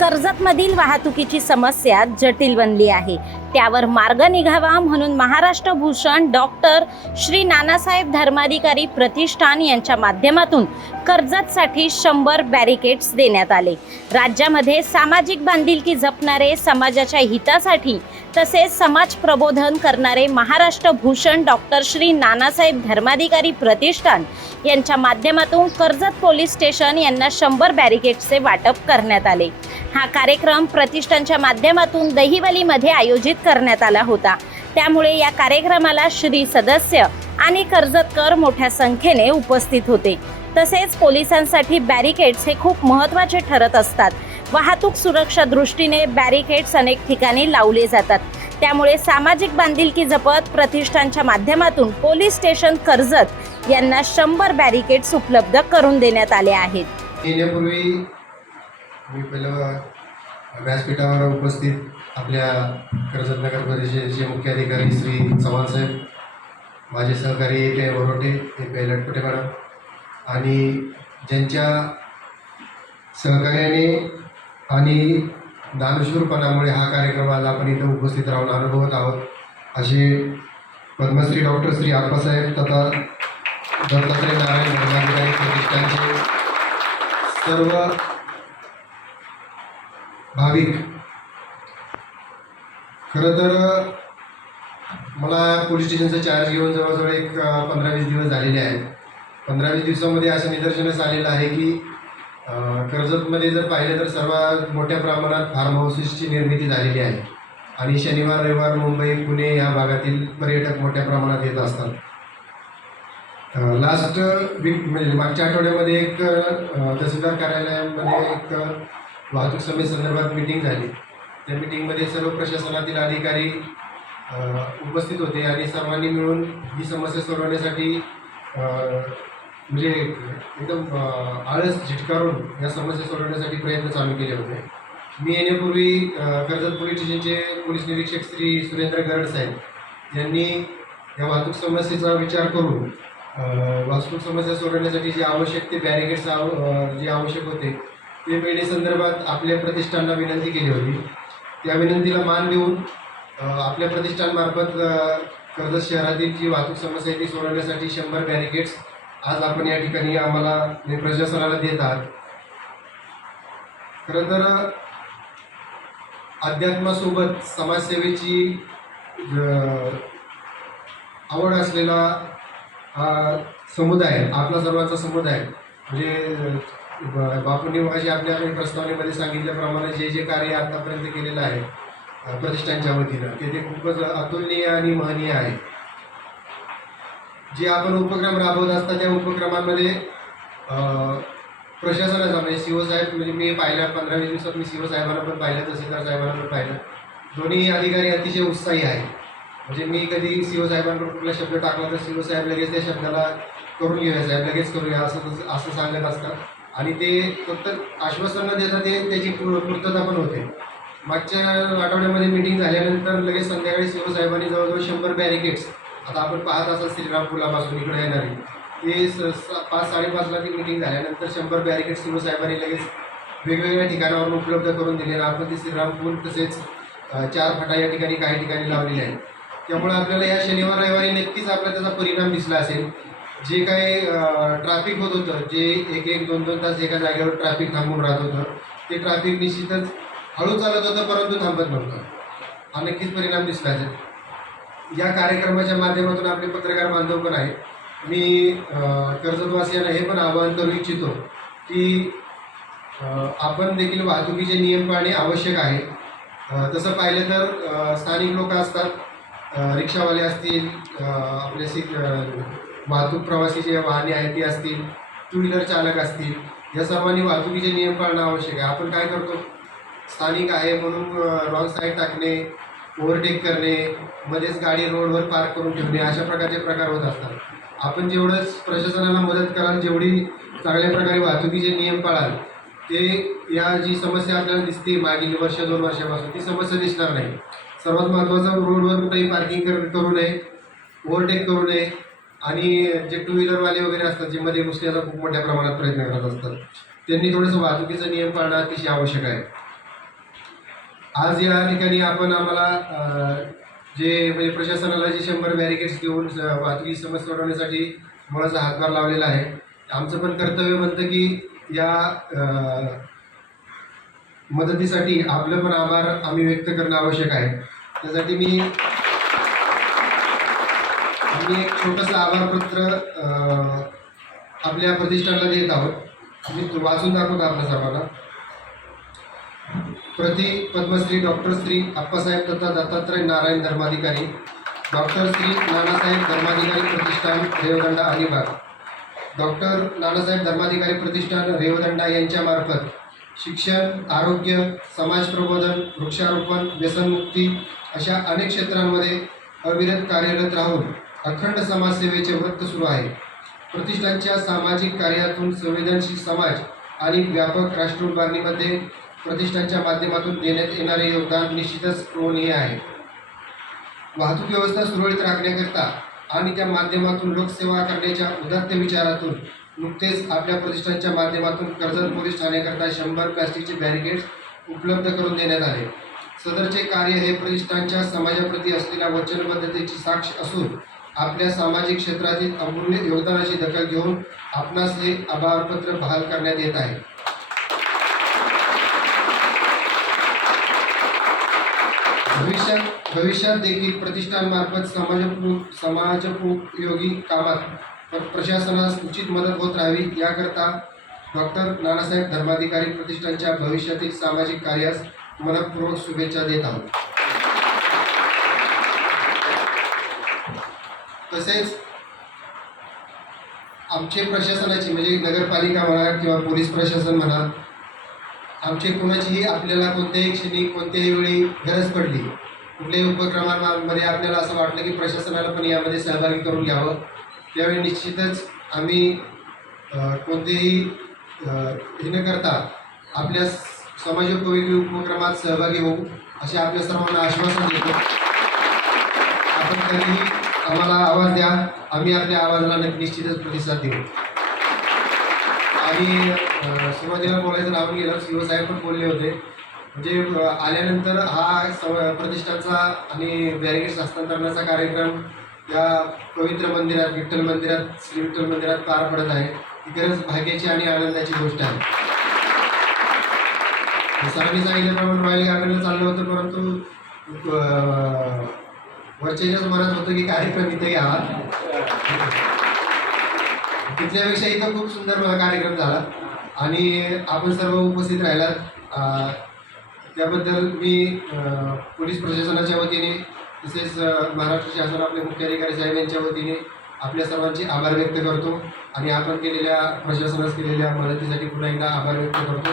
कर्जतमधील वाहतुकीची समस्या जटिल बनली आहे. त्यावर मार्ग निघावा म्हणून महाराष्ट्र भूषण डॉक्टर श्री नानासाहेब धर्माधिकारी प्रतिष्ठान यांच्या माध्यमातून कर्जतसाठी शंभर बॅरिकेड्स देण्यात आले. राज्यामध्ये सामाजिक बांधिलकी जपणारे समाजाच्या हितासाठी तसेच समाज प्रबोधन करणारे महाराष्ट्र भूषण डॉक्टर श्री नानासाहेब धर्माधिकारी प्रतिष्ठान यांच्या माध्यमातून कर्जत पोलीस स्टेशन यांना शंभर बॅरिकेड्सचे वाटप करण्यात आले. हा कार्यक्रम प्रतिष्ठानच्या माध्यमातून दहिवलीमध्ये आयोजित करण्यात आला होता. त्यामुळे या कार्यक्रमाला श्री सदस्य आणि कर्जतकर मोठ्या संख्येने उपस्थित होते. तसेच पोलिसांसाठी बॅरिकेड्स हे खूप महत्त्वाचे ठरत असतात. वाहतूक सुरक्षा दृष्टीने बॅरिकेड्स अनेक ठिकाणी लावले जातात. त्यामुळे सामाजिक बांधिलकी जपत प्रतिष्ठानच्या माध्यमातून पोलीस स्टेशन कर्जत यांना शंभर बॅरिकेड्स उपलब्ध करून देण्यात आले आहेत. येण्यापूर्वी मी पहिलं व्यासपीठावर उपस्थित आपल्या कर्जत नगर परिषदेचे मुख्याधिकारी श्री चव्हाण साहेब माझे सहकारी ए आहे वरोटे ए आहे लटपटे मॅडम? आणि ज्यांच्या सहकार्याने आणि दानशूरपणामुळे हा कार्यक्रम आज आपण इथं उपस्थित राहून अनुभवत आहोत असे पद्मश्री डॉक्टर श्री आप्पासाहेब तथा दत्तात्रय नारायण धर्माधिकारी प्रतिष्ठानचे सर्व भाविक खरं तर मला पोलीस स्टेशनचा चार्ज घेऊन जवळजवळ एक पंधरा वीस दिवस झालेले आहेत. पंधरा वीस दिवसामध्ये असं निदर्शनास आलेलं आहे की कर्जतमध्ये जर पाहिलं तर सर्वात मोठ्या प्रमाणात फार्म हाऊसेसची निर्मिती झालेली आहे. आणि शनिवार रविवार मुंबई पुणे या भागातील पर्यटक मोठ्या प्रमाणात येत असतात. लास्ट वीक म्हणजे मागच्या आठवड्यामध्ये एक तहसीलदार कार्यालयामध्ये एक वाहतूक वाहतूक संदर्भात मिटिंग झाली. त्या मिटिंगमध्ये सर्व प्रशासनातील अधिकारी उपस्थित होते आणि सर्वांनी मिळून ही समस्या सोडवण्यासाठी म्हणजे एकदम आळस झिटकारून या समस्या सोडवण्यासाठी प्रयत्न चालू केले होते. मी येण्यापूर्वी कर्जत पोलीस स्टेशनचे पोलीस निरीक्षक श्री सुरेंद्र गरड साहेब यांनी या वाहतूक समस्येचा विचार करून वाहतूक समस्या सोडवण्यासाठी जे आवश्यक ते बॅरिकेड्स आव जे आवश्यक होते ते मिळण्यासंदर्भात आपल्या प्रतिष्ठानला विनंती केली होती. त्या विनंतीला मान देऊन आपल्या प्रतिष्ठानमार्फत कर्जत शहरातील जी वाहतूक समस्या आहे ती सोडवण्यासाठी शंभर बॅरिकेड्स आज आपण या ठिकाणी आम्हाला प्रशासनाला देत आहात. खरं तर अध्यात्मासोबत समाजसेवेची आवड असलेला हा समुदाय आपला सर्वांचा समुदाय म्हणजे बापूंनी माझी आपल्या प्रस्तावनेमध्ये सांगितल्याप्रमाणे जे जे कार्य आतापर्यंत केलेलं आहे प्रतिष्ठानच्या वतीनं ते ते खूपच अतुलनीय आणि महनीय आहे. जे आपण उपक्रम राबवत असता त्या उपक्रमांमध्ये प्रशासनाचा म्हणजे शिवसाहेब साहेब म्हणजे मी पाहिलं पंधरा वीस दिवसात मी शिवसाहेबांना साहेबांना पण पाहिलं तहसीलदार साहेबांना पण पाहिलं. दोन्ही अधिकारी अतिशय उत्साही आहे म्हणजे मी कधी शिवसाहेबांकडून कुठला शब्द टाकला तर शिवसाहेब साहेब लगेच त्या शब्दाला करून घेऊया साहेब लगेच करूया असं असं सांगत असतात. आणि ते फक्त आश्वासनं देता ते त्याची पूर्तता पण होते. मागच्या आठवड्यामध्ये मीटिंग झाल्यानंतर लगेच संध्याकाळी शिवसाहेबांनी साहेबांनी जवळजवळ शंभर बॅरिकेड्स आता आपण पाहत असाल श्रीराम पुलापासून इकडे येणारे. ते स स- पाच साडेपाचला ती मिटिंग झाल्यानंतर शंभर बॅरिकेड्स शिवसाहेबांनी साहेबांनी लगेच वेगवेगळ्या ठिकाणावरून उपलब्ध करून दिलेलं आपण ते श्रीराम पूल तसेच चार फाटा या ठिकाणी काही ठिकाणी लावलेले आहेत. त्यामुळे आपल्याला या शनिवार रविवारी नक्कीच आपला त्याचा परिणाम दिसला असेल. जे काही ट्रॅफिक होत होतं जे एक एक दोन दोन तास एका जागेवर ट्रॅफिक थांबून राहत होतं ते ट्रॅफिक निश्चितच हळू चालत होतं परंतु थांबत नव्हतं. हा नक्कीच परिणाम दिसला असेल या कार्यक्रमाच्या माध्यमातून आपले पत्रकार बांधव पण आहेत. मी कर्जतवासियांना हे पण आवाहन करू इच्छितो की आपण देखील वाहतुकीचे नियम पाळणे आवश्यक आहे. तसं पाहिलं तर स्थानिक लोक असतात रिक्षावाले असतील आपले सिक वाहतूक प्रवासी जे वाहने आहेत ती असतील टू व्हीलर चालक असतील या सर्वांनी वाहतुकीचे नियम पाळणं आवश्यक आहे. आपण काय करतो? स्थानिक आहे म्हणून रॉंग साईड टाकणे ओव्हरटेक करणे मध्येच गाडी रोडवर पार्क करून ठेवणे अशा प्रकारचे प्रकार होत असतात. आपण जेवढंच प्रशासनाला मदत कराल जेवढी चांगल्या प्रकारे वाहतुकीचे नियम पाळाल ते या जी समस्या आपल्याला दिसते मागील वर्ष दोन वर्षापासून ती समस्या दिसणार नाही. सर्वात महत्त्वाचं रोडवर कुठेही पार्किंग कर करू नये ओव्हरटेक करू नये आणि जे टू व्हीलरवाले वगैरे असतात जे मध्ये घुसण्याचा खूप मोठ्या प्रमाणात प्रयत्न करत असतात त्यांनी थोडंसं वाहतुकीचा नियम पाळणं अतिशय आवश्यक आहे. आज या ठिकाणी आपण आम्हाला जे म्हणजे प्रशासनाला जे शंभर बॅरिकेड्स देऊन वाहतुकी समस्या सोडवण्यासाठी मुळाचा हातभार लावलेला आहे. आमचं पण कर्तव्य म्हणतं की या मदतीसाठी आपलं पण आभार आम्ही व्यक्त करणं आवश्यक आहे. त्यासाठी मी आम्ही एक छोटंसं आभारपत्र आपल्या प्रतिष्ठानला देत आहोत. मी तो वाचून दाखवतो आपल्या सर्वांना? प्रति Padmashri doctor Shri Appasaheb Datta Dattatray Narayan Dharmadhikari doctor Shri Nanasaheb Dharmadhikari Pratishthan Revdanda Alibag. Doctor Nanasaheb Dharmadhikari Pratishthan Revdanda यांच्यामार्फत शिक्षण आरोग्य समाज प्रबोधन वृक्षारोपण व्यसनमुक्ती अशा अनेक क्षेत्रांमध्ये अविरत कार्यरत राहून अखंड समाजसेवेचे वृत्त सुरू आहे. प्रतिष्ठानच्या सामाजिक कार्यातून संवेदनशील समाज आणि व्यापक राष्ट्र उभारणीमध्ये प्रतिष्ठानच्या माध्यमातून देण्यात येणारे योगदान निश्चितच स्मरणीय आहे. वाहतूक व्यवस्था सुरळीत राखण्याकरिता आणि त्या माध्यमातून लोकसेवा करण्याच्या उदात्त विचारातून नुकतेच आपल्या प्रतिष्ठानच्या माध्यमातून कर्जत पोलीस ठाण्याकरता शंभर प्लास्टिकचे बॅरिकेड्स उपलब्ध करून देण्यात आले. सदरचे कार्य हे प्रतिष्ठानच्या समाजाप्रती असलेल्या वचनबद्धतेची साक्ष असून आपल्या सामाजिक क्षेत्रातील अमूल्य योगदानाची दखल घेऊन आपणास हे आभारपत्र बहाल करण्यात येत आहे. भविष्यात भविष्यात देखील प्रतिष्ठानमार्फत समाजोपयो समाजोपयोगी कामात प्रशासनास उचित मदत होत राहावी याकरता डॉक्टर नानासाहेब धर्माधिकारी प्रतिष्ठानच्या भविष्यातील सामाजिक कार्यास मनपूर्वक शुभेच्छा देत आहोत. तसेच आमचे प्रशासनाची म्हणजे नगरपालिका म्हणा किंवा पोलीस प्रशासन म्हणा आमचे कोणाचीही आपल्याला कोणत्याही क्षणी कोणत्याही वेळी गरज पडली कुठल्याही उपक्रमांमध्ये आपल्याला असं वाटलं की प्रशासनाला पण यामध्ये सहभागी करून घ्यावं त्यावेळी निश्चितच आम्ही कोणतेही हे न करता आपल्या समाजोपयोगी उपक्रमात सहभागी होऊ असे आपल्या सर्वांना आश्वासन देतो. आपण कधीही आम्हाला आवाज द्या. आम्ही आपल्या आवाजाला निश्चितच प्रतिसाद देऊ. आणि शिवाजीला बोलायचं नाव गेलं शिवसाहेब पण बोलले होते. म्हणजे आल्यानंतर हा सव प्रतिष्ठाचा आणि बॅरिकेड्स हस्तांतरणाचा कार्यक्रम या पवित्र मंदिरात विठ्ठल मंदिरात श्री विठ्ठल मंदिरात पार पडत आहे. ही खरंच भाग्याची आणि आनंदाची गोष्ट आहे. सरांनी सांगितल्याप्रमाणे रॉयल गार्डनला चाललं होतं परंतु वरचेच म्हणत मनात होतं की कार्यक्रम इथे घ्यावा तिथल्यापेक्षा इथं खूप सुंदर कार्यक्रम झाला. आणि आपण सर्व उपस्थित राहिलात. त्याबद्दल मी पोलीस प्रशासनाच्या वतीने तसेच महाराष्ट्र शासन आपले मुख्य अधिकारी साहेब यांच्या वतीने आपल्या सर्वांचे आभार व्यक्त करतो. आणि आपण केलेल्या प्रशासनास केलेल्या मदतीसाठी पुन्हा एकदा आभार व्यक्त करतो.